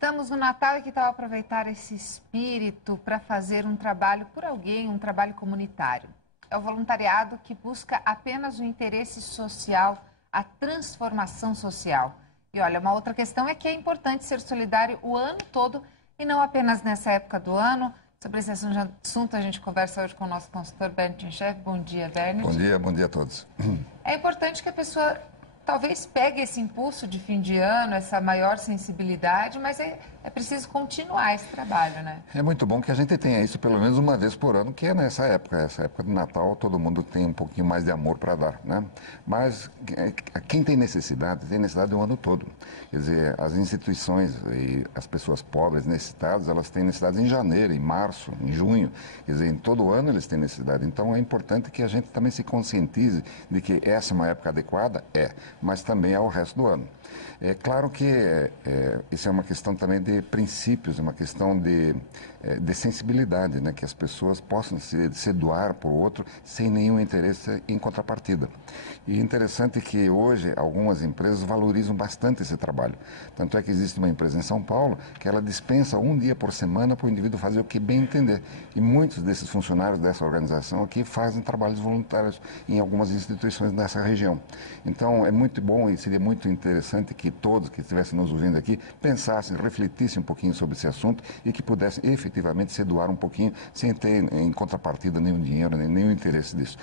Estamos no Natal e que tal aproveitar esse espírito para fazer um trabalho por alguém, um trabalho comunitário. É o voluntariado que busca apenas o interesse social, a transformação social. E olha, uma outra questão é que é importante ser solidário o ano todo e não apenas nessa época do ano. Sobre esse assunto a gente conversa hoje com o nosso consultor Bernard Tinchef. Bom dia, Bernard. Bom dia a todos. É importante que a pessoa talvez pegue esse impulso de fim de ano, essa maior sensibilidade, mas é preciso continuar esse trabalho, né? É muito bom que a gente tenha isso pelo menos uma vez por ano, que é nessa época. Essa época do Natal, todo mundo tem um pouquinho mais de amor para dar, né? Mas quem tem necessidade o ano todo. Quer dizer, as instituições e as pessoas pobres, necessitadas, elas têm necessidade em janeiro, em março, em junho. Quer dizer, em todo ano eles têm necessidade. Então é importante que a gente também se conscientize de que essa é uma época adequada, mas também ao resto do ano. É claro que isso é uma questão também de princípios, é uma questão de sensibilidade, né? Que as pessoas possam se doar por outro sem nenhum interesse em contrapartida. E é interessante que hoje algumas empresas valorizam bastante esse trabalho. Tanto é que existe uma empresa em São Paulo que ela dispensa um dia por semana para o indivíduo fazer o que bem entender. E muitos desses funcionários dessa organização aqui fazem trabalhos voluntários em algumas instituições dessa região. Então é muito bom e seria muito interessante que todos que estivessem nos ouvindo aqui pensassem, refletissem um pouquinho sobre esse assunto e que pudessem efetivamente se doar um pouquinho sem ter em contrapartida nenhum dinheiro, nenhum interesse disso.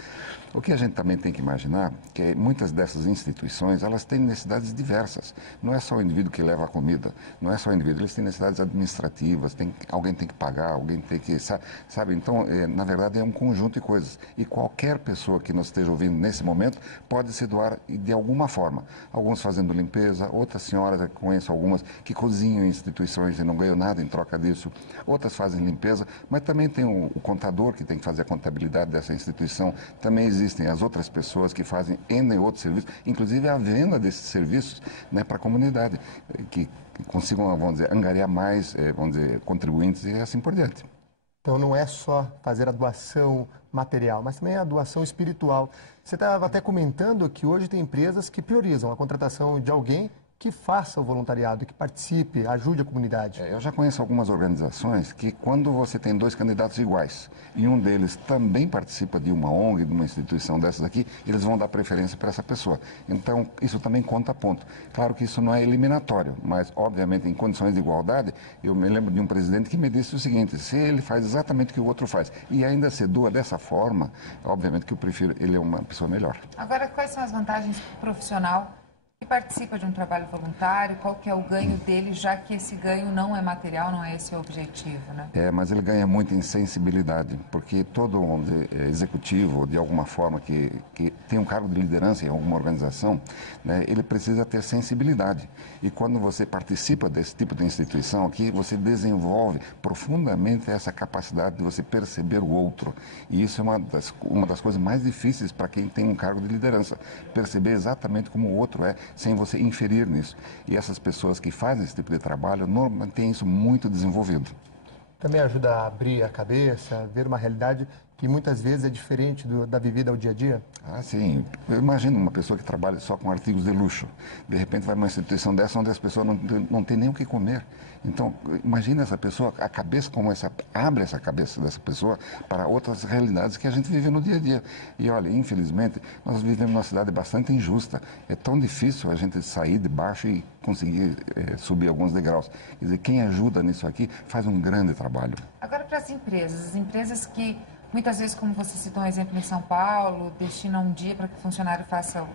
O que a gente também tem que imaginar que muitas dessas instituições, elas têm necessidades diversas. Não é só o indivíduo que leva a comida, não é só o indivíduo, eles têm necessidades administrativas, alguém tem que pagar, alguém tem que... Sabe? Então, na verdade, é um conjunto de coisas. E qualquer pessoa que nos esteja ouvindo nesse momento pode se doar de alguma forma. Alguns fazendo limpeza, outras senhoras, eu conheço algumas que cozinham em instituições e não ganham nada em troca disso. Outras fazem limpeza, mas também tem o contador que tem que fazer a contabilidade dessa instituição. Também existem as outras pessoas que fazem N outros serviços, inclusive a venda desses serviços, né, para a comunidade, que consigam, vamos dizer, angariar mais, vamos dizer, contribuintes e assim por diante. Então não é só fazer a doação material, mas também a doação espiritual. Você estava até comentando que hoje tem empresas que priorizam a contratação de alguém que faça o voluntariado, que participe, ajude a comunidade. Eu já conheço algumas organizações que quando você tem dois candidatos iguais e um deles também participa de uma ONG, de uma instituição dessas aqui, eles vão dar preferência para essa pessoa. Então, isso também conta ponto. Claro que isso não é eliminatório, mas, obviamente, em condições de igualdade, eu me lembro de um presidente que me disse o seguinte: se ele faz exatamente o que o outro faz e ainda se doa dessa forma, obviamente que eu prefiro, ele é uma pessoa melhor. Agora, quais são as vantagens para o profissional que participa de um trabalho voluntário? Qual que é o ganho dele, já que esse ganho não é material, não é esse o objetivo, né? Mas ele ganha muito em sensibilidade, porque todo executivo, de alguma forma, que tem um cargo de liderança em alguma organização, né, ele precisa ter sensibilidade. E quando você participa desse tipo de instituição aqui, você desenvolve profundamente essa capacidade de você perceber o outro. E isso é uma das coisas mais difíceis para quem tem um cargo de liderança, perceber exatamente como o outro é, sem você inferir nisso. E essas pessoas que fazem esse tipo de trabalho normalmente têm isso muito desenvolvido. Também ajuda a abrir a cabeça, ver uma realidade que muitas vezes é diferente da vivida ao dia a dia? Ah, sim. Eu imagino uma pessoa que trabalha só com artigos de luxo. De repente vai uma instituição dessa onde as pessoas não têm nem o que comer. Então, imagina essa pessoa, a cabeça como abre essa cabeça dessa pessoa para outras realidades que a gente vive no dia a dia. E olha, infelizmente, nós vivemos numa cidade bastante injusta. É tão difícil a gente sair de baixo e conseguir subir alguns degraus. Quer dizer, quem ajuda nisso aqui faz um grande trabalho. Agora, para as empresas que muitas vezes, como você citou um exemplo em São Paulo, destinam um dia para que o funcionário faça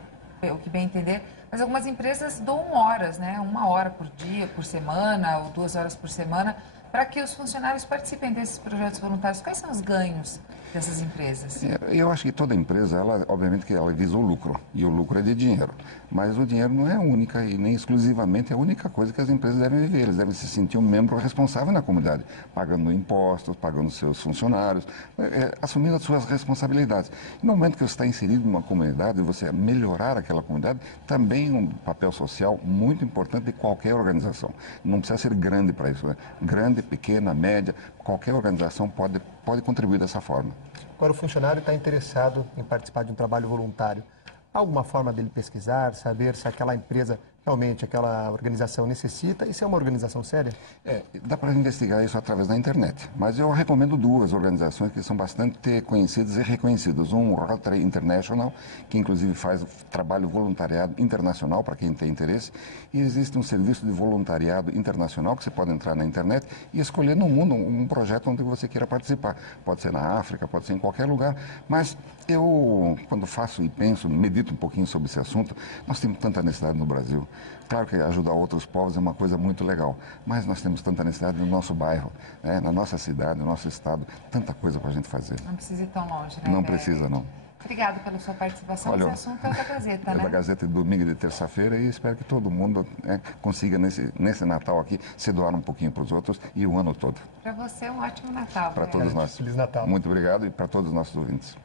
o que bem entender, mas algumas empresas doam horas, né? 1 hora por dia, por semana, ou 2 horas por semana, para que os funcionários participem desses projetos voluntários. Quais são os ganhos dessas empresas? Eu acho que toda empresa, obviamente que ela visa o lucro, e o lucro é de dinheiro. Mas o dinheiro não é a única e nem exclusivamente a única coisa que as empresas devem viver. Eles devem se sentir um membro responsável na comunidade, pagando impostos, pagando seus funcionários, assumindo as suas responsabilidades. E no momento que você está inserido numa comunidade, você melhorar aquela comunidade, também um papel social muito importante de qualquer organização. Não precisa ser grande para isso, né? Grande, pequena, média, qualquer organização pode contribuir dessa forma. Agora, o funcionário está interessado em participar de um trabalho voluntário. Há alguma forma dele pesquisar, saber se aquela empresa realmente aquela organização necessita e se é uma organização séria? Dá para investigar isso através da internet, mas eu recomendo duas organizações que são bastante conhecidas e reconhecidas. Um, o Rotary International, que inclusive faz trabalho voluntariado internacional para quem tem interesse, e existe um serviço de voluntariado internacional que você pode entrar na internet e escolher no mundo um projeto onde você queira participar. Pode ser na África, pode ser em qualquer lugar, mas eu, quando faço e penso, medito um pouquinho sobre esse assunto, nós temos tanta necessidade no Brasil. Claro que ajudar outros povos é uma coisa muito legal, mas nós temos tanta necessidade no nosso bairro, né? Na nossa cidade, no nosso estado, tanta coisa para a gente fazer. Não precisa ir tão longe, né? Não precisa, não. Obrigada pela sua participação. Olha, esse assunto é da Gazeta, né? É da Gazeta de domingo e de terça-feira e espero que todo mundo consiga, nesse Natal aqui, se doar um pouquinho para os outros e o ano todo. Para você, um ótimo Natal. Para todos nós. Feliz Natal. Muito obrigado e para todos os nossos ouvintes.